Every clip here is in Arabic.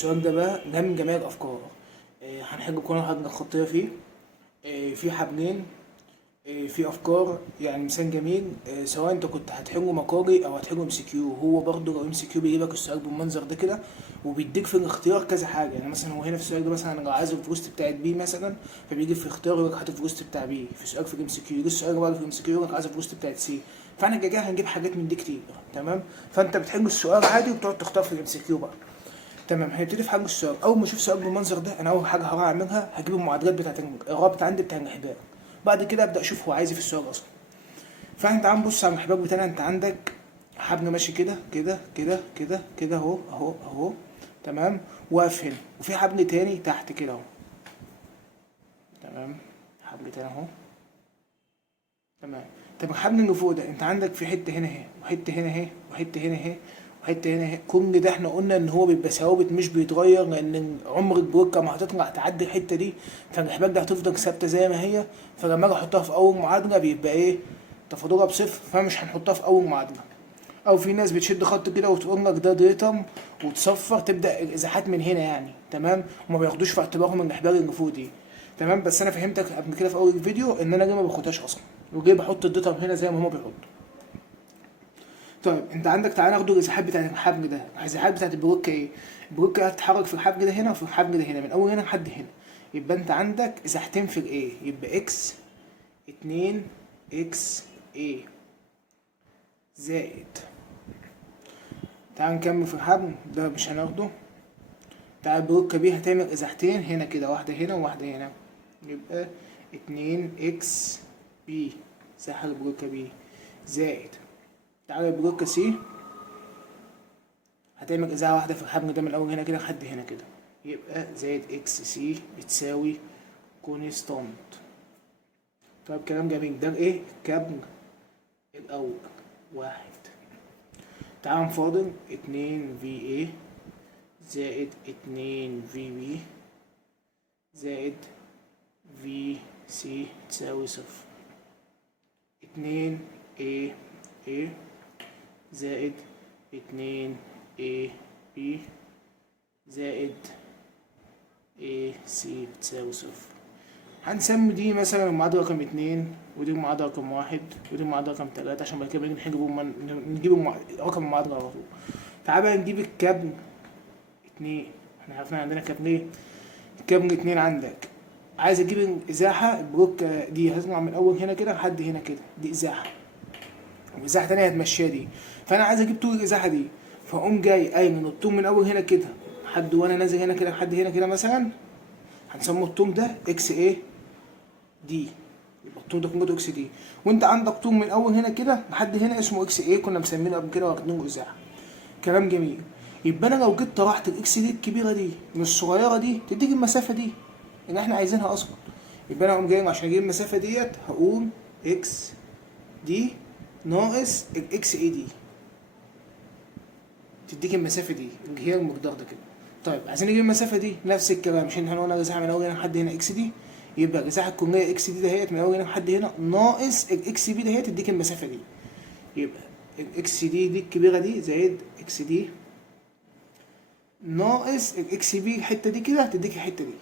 السؤال ده بقى ده من جميع الأفكار. هنحب كل حاجة خطية فيه. في حبلين. في أفكار، يعني مثال جميل. سواء أنت كنت هتحله مقالي أو هتحله ام سي كيو، هو برضه لو ام سي كيو بيجيبلك السؤال بالمنظر ده كده، وبيديك في الاختيار كذا حاجة. يعني مثلا هو هنا في السؤال ده مثلا لو عايز الفلوس بتاعت بي مثلا، فبيجي في اختيار يقول لك هات الفلوس بتاع بي. في سؤال في الام سي كيو يجي السؤال بعده في الام سي كيو يقول لك عايز الفلوس بتاعت سي. فاحنا كده هنجيب حاجات من دي كتير. تمام. فانت بتحل السؤال عادي وبتقعد تختار في الام سي كيو بقى. تمام. هنبتدي في حل السؤال. اول ما اشوف سؤال بالمنظر ده، انا اول حاجه هروح اعملها هجيب المعادلات بتاعت الرابط عندي بتاع الانحباء. بعد كده ابدا اشوف هو عايز ايه في السؤال اصلا. فاحنا تعال نبص على الانحباء بتاعنا. انت عندك حبل ماشي كده كده كده كده كده اهو اهو اهو. تمام. واقف هنا، وفي حبل تاني تحت كده اهو. تمام. حبل تاني اهو. تمام. طب الحبل اللي فوق ده انت عندك في حته هنا اهي، وحته هنا اهي، وحته هنا اهي، وحته هنا اهي. كل ده احنا قلنا ان هو بيبقى ثوابت مش بيتغير، لان عمر البروكه ما هتطلع تعدي الحته دي، فالحبال دي هتفضل ثابته زي ما هي. فلما اجي احطها في اول معادله بيبقى ايه؟ تفاضلها بصفر، فمش هنحطها في اول معادله. او في ناس بتشد خط كده وتقول لك ده ديتم وتصفر تبدا الازاحات من هنا يعني. تمام. وما بياخدوش في اعتبارهم الاحبال اللي فوق دي. تمام. بس انا فهمتك قبل كده في اول الفيديو ان انا ليه ما باخدهاش اصلا، وجاي بحط الداتا هنا زي ما هما بيحطوا. طيب انت عندك، تعالى ناخد الازاحات بتاعت الحبل ده. الازاحات بتاعت البلوكه ايه؟ البلوكه هتتحرك في الحبل ده هنا وفي الحبل ده هنا، من اول هنا لحد هنا. يبقى انت عندك ازاحتين في الايه، يبقى اكس 2 اكس ايه زائد. تعال نكمل في الحبل ده، مش هناخده. تعال البلوكه بي هتعمل ازاحتين هنا كده، واحده هنا وواحده هنا. يبقى 2 اكس بي ساحل البلوكه بي زائد. تعالى البلوكه سي هتعمل إذاعة واحدة في الحبل ده من أول هنا كده لحد هنا كده. يبقى زائد إكس سي بتساوي كونستانت. طيب كلام جميل. ده إيه؟ الكابل الأول واحد. تعال نفاضل 2 في إيه زائد 2 في بي زائد في سي تساوي صفر. 2 A A زائد 2 A B زائد A C بتساوي صفر. هنسمي دي مثلا المعادلة رقم 2، ودي المعادلة رقم 1، ودي المعادلة رقم 3، عشان بعد كده نجيب رقم المعادلة على طول. تعال بقى نجيب الكابل 2. احنا عرفنا عندنا كابل ايه؟ الكابل 2 عندك عايز اجيب الازاحة. البلوك دي هتطلع من اول هنا كده لحد هنا كده، دي ازاحة، ومساحة تانية هتمشيها دي. فأنا عايز أجيب طول الإزاحة دي، فأقوم جاي قايم من الطول من أول هنا كده لحد وأنا نازل هنا كده لحد هنا كده مثلا. هنسمي الطول ده إكس إيه دي. يبقى الطول ده قيمته إكس دي. وأنت عندك طول من أول هنا كده لحد هنا اسمه إكس إيه، كنا مسمينه قبل كده واخدينه إزاحة. كلام جميل. يبقى أنا لو جيت طرحت الإكس دي الكبيرة دي من الصغيرة دي تديك المسافة دي اللي إحنا عايزينها أصلا. يبقى أنا أقوم جاي عشان أجيب المسافة ديت هقول إكس دي ناقص الاكس اي دي، تديك المسافه دي اللي هي المقدار ده كده. طيب عايزين نجيب المسافه دي نفس الكلام، مش احنا قلنا الازاحه من اول هنا لحد هنا اكس دي. يبقى الازاحه الكليه اكس دي دهيت من اول هنا لحد هنا ناقص الاكس بي دهيت تديك المسافه دي. يبقى الاكس دي الكبيره دي زائد اكس دي ناقص الاكس بي الحته دي كده تديك الحته دي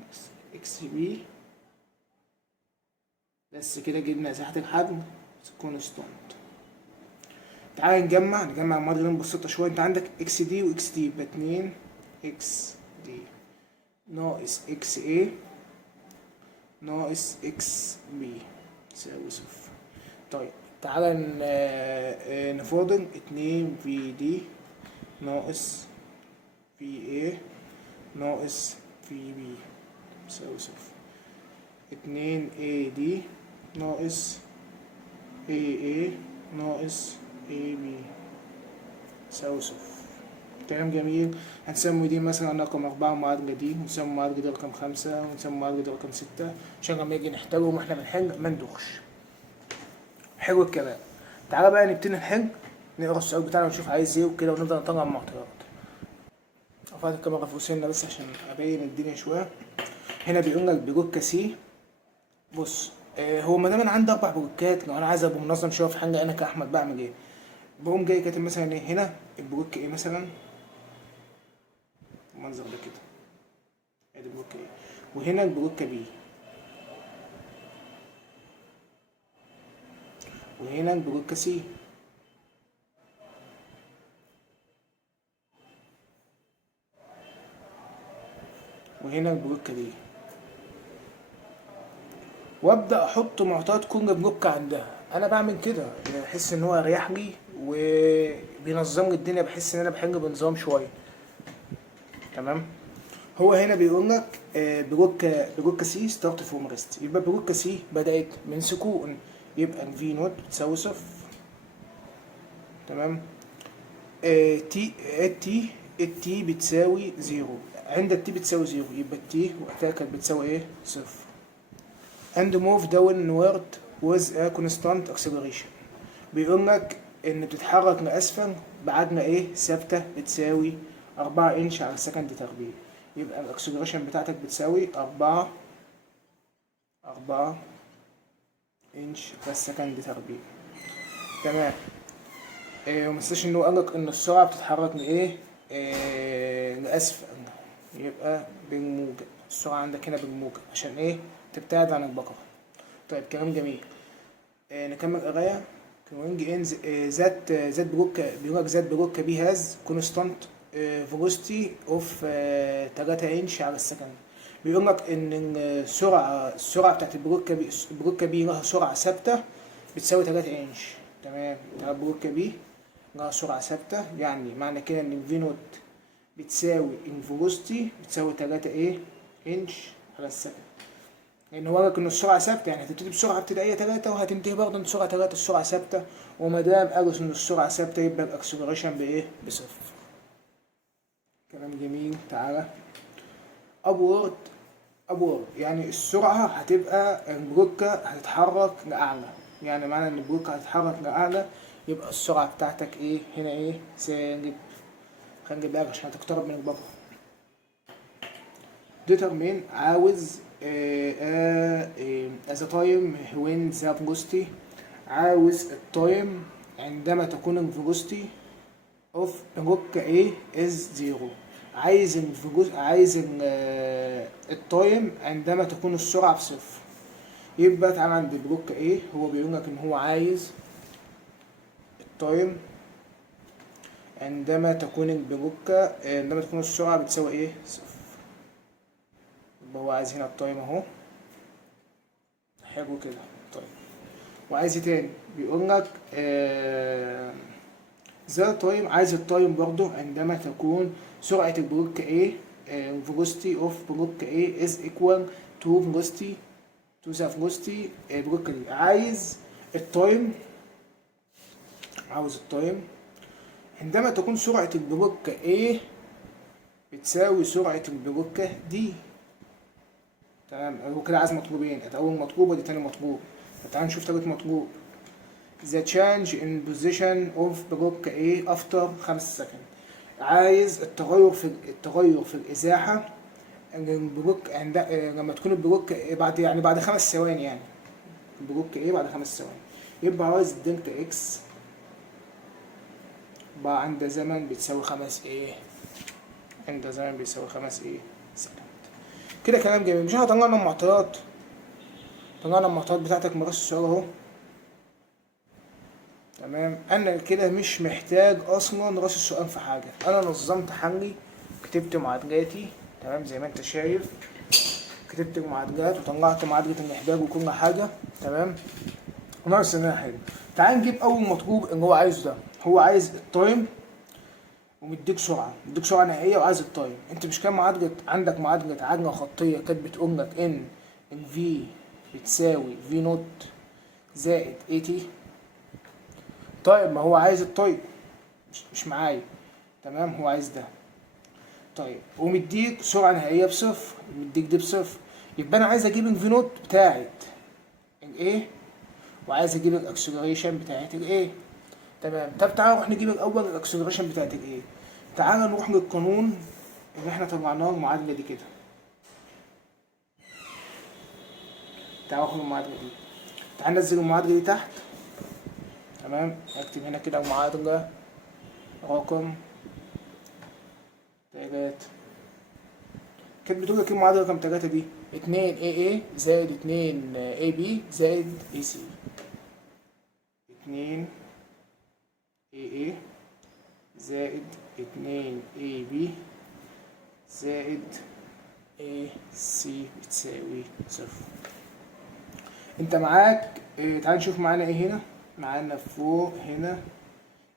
ناقص اكس بي. بس كده جبنا مساحه الحبل كونستانت. تعالى نجمع المعادلة نبسطها شوية. انت عندك اكس دي واكس دي، يبقى 2 اكس دي ناقص اكس ايه ناقص اكس بي تساوي صفر. طيب تعالى نفاضل 2 في دي ناقص في ايه ناقص في بي تساوي صفر. 2 اي دي ناقص ايه ناقص اي بي تساوي صفر. كلام جميل. هنسمي دي مثلا رقم 4 المعادلة دي، ونسمي المعادلة دي رقم 5، ونسمي المعادلة دي رقم 6، عشان لما يجي نحتاجهم واحنا بنحل ما ندوخش. حلو الكلام. تعالى بقى نبتدي نحل، نقرا السؤال بتاعنا ونشوف عايز ايه وكده، ونبدأ نطلع المعطيات. رفعت الكاميرا في وسطنا بس عشان ابين الدنيا شوية. هنا بيقول لك بلوك سي. بص هو ما دام انا عندي 4 بلوكات، لو انا عايز ابقى منظم شوية في حاجة انا كأحمد بعمل ايه؟ بقوم جاي كاتب مثلا ايه هنا البلوك ايه مثلا المنظر ده كده، ادي بلوك ايه، وهنا البلوك بي، وهنا البلوك سي، وهنا البلوك دي، وابدا احط معطيات كل بلوك عندها. انا بعمل كده بحس ان هو اريح لي وبينظم لي الدنيا، بحس ان انا بحل بنظام شويه. تمام. هو هنا بيقول لك بلوك سي ستارت فروم ريست، يبقى بلوك سي بدات من سكون، يبقى الفي نوت بتساوي صفر. تمام. التي بتساوي زيرو، عند التي بتساوي زيرو يبقى التي وقتها كانت بتساوي ايه؟ صفر. and move downward with a constant acceleration، بيقول لك ان بتتحرك لاسفل بعجلة ايه؟ ثابتة بتساوي 4 انش على السكند تربيع، يبقى الاكسلريشن بتاعتك بتساوي 4 انش على السكند تربيع. تمام. ومتنساش ان هو قالك ان السرعة بتتحرك لايه؟ لاسفل، يبقى بالموجب. السرعة عندك هنا بالموجب عشان ايه؟ تبتعد عن البقرة. طيب كلام جميل. نكمل قراية. كوينج ان ذات بلوك، بيقول لك ذات بلوك بي هاز كونستانت فيلوسيتي اوف 3 انش على السكند. بيقول لك ان السرعة بتاعت البلوك بي لها سرعة ثابتة بتساوي 3 انش. تمام. البلوك بي لها سرعة ثابتة، يعني معنى كده ان الفي نوت بتساوي الفيلوسيتي بتساوي 3 ايه؟ انش على السكند. لان هو قالك ان السرعه ثابته، يعني هتبتدي بسرعه ابتدائيه 3 وهتنتهي برضه بسرعه 3، السرعه ثابته. وما دام قالوا ان السرعه ثابته يبقى الاكسلريشن بايه؟ بصفر. كلام جميل. تعالى ابورد. يعني السرعه هتبقى البلوكه هتتحرك لاعلى، يعني معنى ان البلوكه هتتحرك لاعلى يبقى السرعه بتاعتك ايه؟ هنا ايه؟ سالب. خلينا نجيب عشان هتقترب من البقره. determine عاوز as a time when the velocity، عاوز التايم عندما تكون الفيلوسيتي of block A is zero. عايز التايم عندما تكون السرعة بصفر. يبقى تعالى عند بلوك A، هو بيقول لك ان هو عايز التايم عندما تكون عندما تكون السرعة بتساوي ايه؟ صفر. يبقى هو عايز هنا التايم اهو. حلو كده. طيب وعايز ايه تاني؟ بيقول لك ذا تايم، عايز التايم برضو عندما تكون سرعة البلوك A velocity of block A is equal to velocity to the velocity block A. عاوز التايم عندما تكون سرعة البلوك A بتساوي سرعة البلوك D. تمام. هو كده عايز مطلوبين، ادي اول مطلوب ودي تاني مطلوب. تعال نشوف تالت مطلوب. the change in position of block A after 5 سكند. عايز التغير في الازاحه البلوك لما تكون البلوك بعد 5 ثواني، يعني البلوك A بعد 5 ثواني. يبقى عايز الدلتا اكس بقى عند زمن بتساوي 5 ايه؟ عند زمن بيساوي 5 ايه؟ سكند. كده كلام جميل. مش هطلعنا المعطيات، طلعنا المعطيات بتاعتك مرص السؤال اهو. تمام. انا كده مش محتاج اصلا راس السؤال في حاجه، انا نظمت حلي، كتبت معادلاتي. تمام. زي ما انت شايف كتبت المعادلات وطلعت معادله الاحداث وكل حاجه. تمام. وناقص ان انا احل. تعال نجيب اول مطلوب اللي هو عايزه ده. هو عايز التايم ومديك سرعه، نهائيه وعايز التايم. انت مش كان عندك معادله عجله خطيه كانت بتقول لك ان الفي بتساوي في نوت زائد اي تي. طيب ما هو عايز التايم، مش معايا. تمام. هو عايز ده. طيب ومديك سرعه نهائيه بصفر، مديك دي بصفر. يبقى انا عايز اجيب الفي نوت بتاعت الايه وعايز اجيب الاكسلريشن بتاعت الايه. تمام. طب تعالى نروح نجيب الاول الاكسلريشن بتاعت الايه. تعالى نروح للقانون اللي احنا طلعناه المعادله دي كده. تعالى نروح للمعادله دي. تعالى ننزل المعادله دي تحت. تمام. اكتب هنا كده المعادله رقم 3. كانت بتقول لك ايه المعادله رقم 3 دي؟ 2 AA زائد 2 AB زائد AC. 2 AA زائد 2 AB زائد AC بتساوي 0. انت معاك تعال نشوف معانا ايه هنا. معانا فوق هنا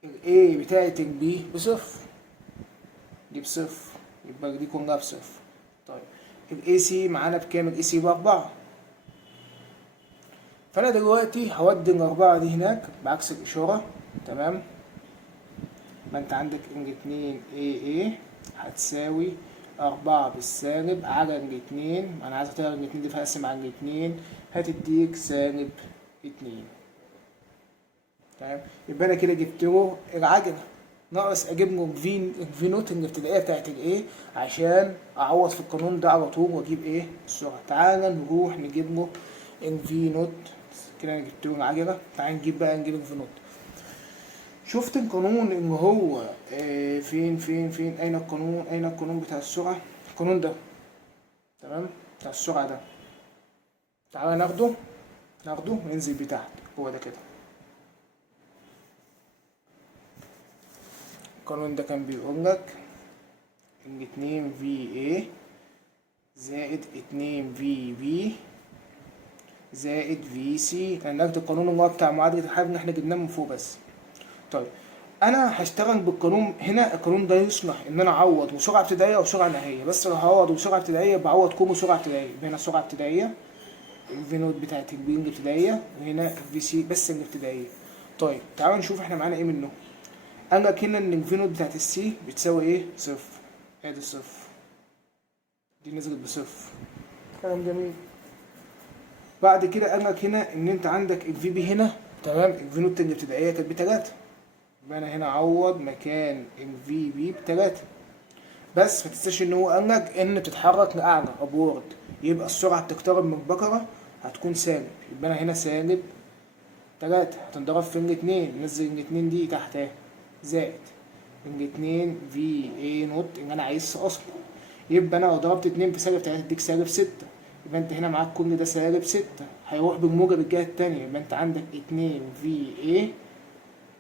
ال A بتاعت ال B بصفر، دي بصفر، يبقى دي كلها بصفر. طيب ال AC معانا بكام؟ ال AC ب4. فانا دلوقتي هودي ال4 دي هناك بعكس الاشاره. تمام. ما انت عندك ان 2 AA هتساوي 4 بالسالب على الاتنين، انا عايز اطير الاتنين دي فهقسم على الاتنين هتديك سالب 2. تمام. يبقى انا كده جبت له العجله، ناقص اجيب له الفي نوت الابتدائيه بتاعت الايه عشان اعوض في القانون ده على طول واجيب ايه السرعه. تعالى نروح نجيب له الفي نوت. كده انا جبت له العجله. تعالى نجيب الفي نوت. شفت القانون ان هو فين اين القانون بتاع السرعه؟ القانون ده. تمام. بتاع السرعه ده. تعالى ناخده وننزل بيه تحت. هو ده كده. القانون ده كان بيقول لك ان 2 VA زائد 2 VB زائد VC. كان ناخد القانون اللي هو بتاع معادله الحجم اللي احنا جبناه من فوق بس. طيب انا هشتغل بالقانون هنا. القانون ده يصلح ان انا اعوض وسرعه ابتدائيه وسرعه نهائيه، بس لو هعوض وسرعه ابتدائيه بعوض كوم وسرعه ابتدائيه. هنا سرعه ابتدائيه الفي نوت بتاعت البي ابتدائيه، وهنا الفي سي بس الابتدائيه. طيب تعالوا نشوف احنا معانا ايه منه. قال لك هنا ان الفي نوت بتاعت السي بتساوي ايه؟ صفر. ادي صفر، دي نزلت بصفر. كلام جميل. بعد كده قال لك هنا ان انت عندك الفي بي هنا. تمام. الفي نوت الابتدائيه كانت ب3، يبقى انا هنا اعوض مكان الفي بي ب3. بس ما تنساش ان هو قال لك ان بتتحرك لاعلى ابورد، يبقى السرعه بتقترب من البكره هتكون سالب. يبقى انا هنا سالب 3 هتنضرب في الاتنين، ننزل الاتنين دي تحت اهي، زائد الاتنين في اي نوت اللي انا عايزها اصلا. يبقى انا لو ضربت 2 في سالب 3 تديك سالب 6. يبقى انت هنا معاك كل ده سالب 6 هيروح بالموجب الجهه التانيه. يبقى انت عندك 2 في اي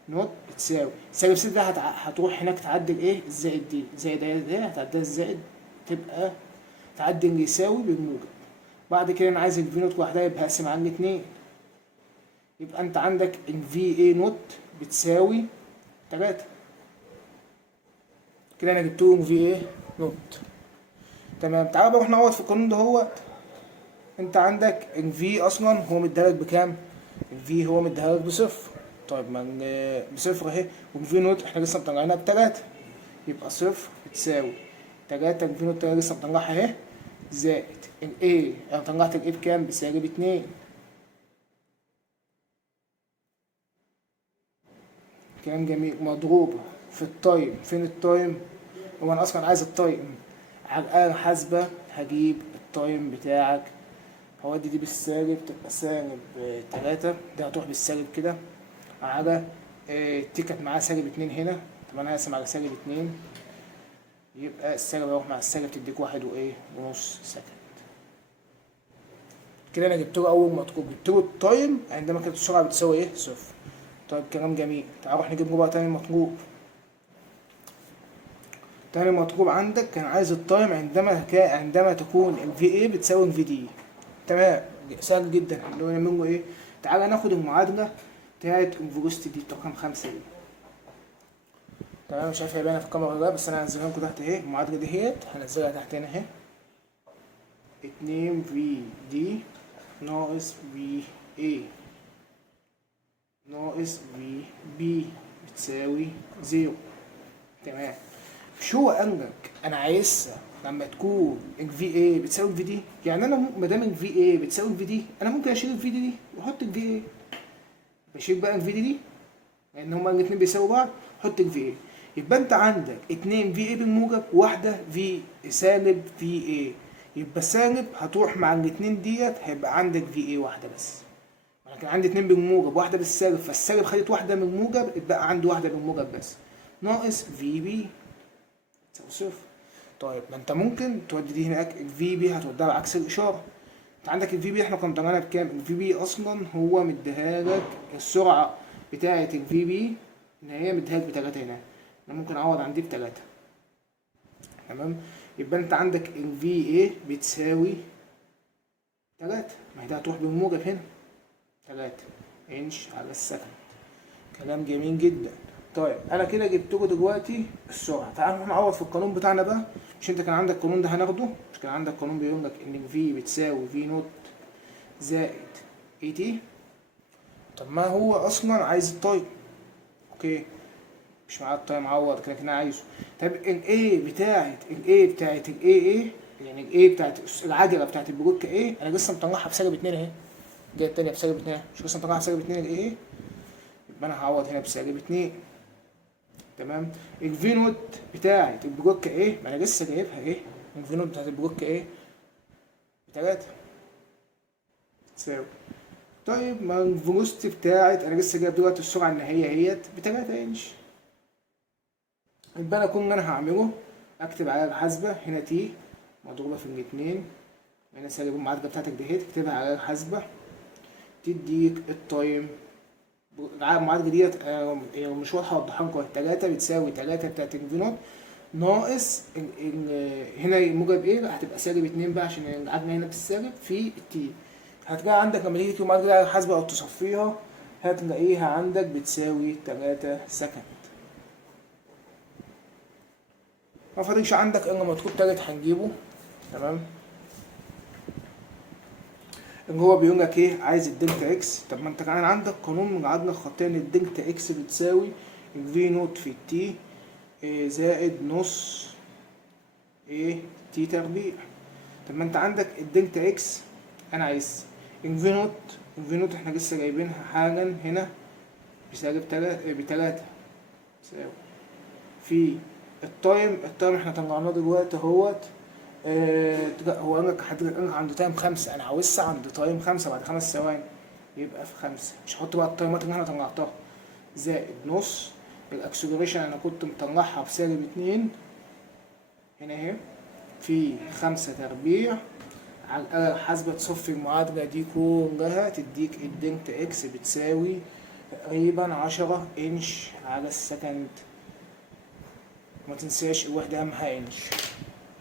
نوت بتساوي سالب 6. هتروح هناك تعدل ايه؟ الزائد دي، زائد دي هتعدلها الزائد تبقى تعدل اللي يساوي بالموجب. بعد كده انا عايز الفي نوت لوحدها، يبقى هقسم على الاتنين. يبقى انت عندك الفي اي نوت بتساوي 3. كده انا جبت لهم في اي نوت. تمام. تعالى بقى نعوض في القانون ده. هو انت عندك الفي اصلا هو مديهالك بكام؟ الفي هو مديهالك بصفر. طيب ما بصفر اهي، والفي نوت احنا لسه مطلعينها ب3، يبقى صفر بتساوي 3. الفي نوت انا لسه مطلعها اهي، زائد الاي انا طلعت الاي بكام؟ بسالب 2. كلام جميل. مضروبة في التايم. فين التايم؟ هو انا اصلا عايز التايم على الآلة الحاسبة. هجيب التايم بتاعك، هودي دي بالسالب تبقى سالب 3، ده هتروح بالسالب كده على تي كانت معاها سالب 2 هنا. طب انا هقسم على سالب 2، يبقى السالب هيروح مع السالب تديك 1.5 سكند. كده انا جبت له اول مطلوب، جبت له التايم عندما كانت السرعه بتساوي ايه؟ صفر. طيب كلام جميل. تعال نروح نجيب له بقى تاني مطلوب. تاني مطلوب عندك كان عايز التايم عندما تكون الفي اي بتساوي الفي دي. تمام. سهل جدا. اللي هو نعمل له ايه؟ تعالى ناخد المعادله بتاعت الفيلوسيتي دي رقم 5 دي. تمام. مش عارف هي باينه في الكاميرا ولا لا، بس انا هنزلها لكم تحت اهي. المعادله ديت هنزلها تحت هنا اهي. 2 في دي ناقص في اي ناقص في بي بتساوي 0. تمام. مش هو قال لك انا عايزها لما تكون الفي اي بتساوي الفي دي؟ يعني انا ما دام الفي اي بتساوي الفي دي انا ممكن اشيل الفي دي واحط الفي اي. بشيل بقى الفي دي لان هما الاثنين بيساووا بعض، حط الفي اي. يبقى انت عندك 2 في اي بالموجب وواحده في سالب في اي. يبقى السالب هتروح مع الاثنين ديت، هيبقى عندك في اي واحده بس. انا كان عندي 2 بالموجب واحده بالسالب، فالسالب خدت واحده من الموجب، اتبقى عندي واحده بالموجب بس، ناقص في بي تساوي صفر. طيب ما انت ممكن تودي دي هناك، الفي بي هتوديها بعكس الاشاره. انت عندك الفي بي احنا كنا مطلعينها بكام؟ الفي بي اصلا هو مديها لك السرعه بتاعه الفي بي ان هي مديها لك ب3 هنا، انا ممكن اعوض عن دي ب3. تمام، يبقى انت عندك الفي اي بتساوي 3، ما هي ده هتروح بالموجب هنا 3 انش على السكند. كلام جميل جدا. طيب انا كده جبت له دلوقتي السرعه، تعال نروح نعوض في القانون بتاعنا بقى. مش انت كان عندك القانون ده هناخده؟ مش كان عندك قانون بيقول لك ان في بتساوي في نوت زائد اي تي؟ طب ما هو اصلا عايز التايم، اوكي مش معاه التايم عوض كده كده عايزه. طب الاي بتاعت الاي يعني الاي بتاعت العجله بتاعت البروك كايه، انا لسه مطلعها بسالب 2 اهي، جايه التانيه بسالب 2، مش لسه مطلعها بسالب 2 الايه؟ يبقى انا هعوض هنا بسالب 2. تمام، الفي نوت بتاعت البروك ايه، ما انا لسه جايبها ايه، الفي نوت بتاعت البروك ايه ب3 تساوي. طيب ما الفيلوسيتي بتاعت انا لسه جايب دلوقتي السرعه النهائيه اهيت ب3 انش، يبقى انا كل اللي انا هعمله اكتب على الحاسبه هنا تي مضروبه في الاتنين، هنا سالب المعادله بتاعتك دهيت اكتبها على الحاسبه تديك التايم. المعادله ديت مش واضحه اوضحها لكم، 3 بتساوي 3 بتاعت الفي نوت ناقص هنا موجب ايه هتبقى -2 بقى عشان العجله هنا بالسالب في التي. هتلاقي عندك لما تيجي تكتب المعادله دي على الحاسبه او تصفيها هتلاقيها عندك بتساوي 3 سكند. ما فاضلش عندك الا مطلوب تالت هنجيبه. تمام، اللي هو بيقول لك ايه، عايز الدلتا اكس. طب ما انت كان عندك قانون من العدله الخطيه ان الدلتا اكس بتساوي الفي نوت في التي زائد نص ايه تي تربيع. طب ما انت عندك الدلتا اكس، انا عايز الفي نوت، الفي نوت احنا لسه جايبينها حالا هنا بسالب 3 ب3 تساوي في التايم احنا طلعناه دلوقتي اهوت. هو قال لك حضرتك عند تايم 5، انا عاوزها عند تايم 5 بعد 5 ثواني، يبقى في 5 مش هحط بقى التايمات اللي احنا طلعتها زائد نص الاكسلريشن انا كنت مطلعها بسالب 2 هنا اهي في 5 تربيع على الآلة الحاسبة تصفي المعادلة دي كلها تديك الدلتا اكس بتساوي تقريبا 10 انش على السكند. ما تنساش الوحدة أهمها انش.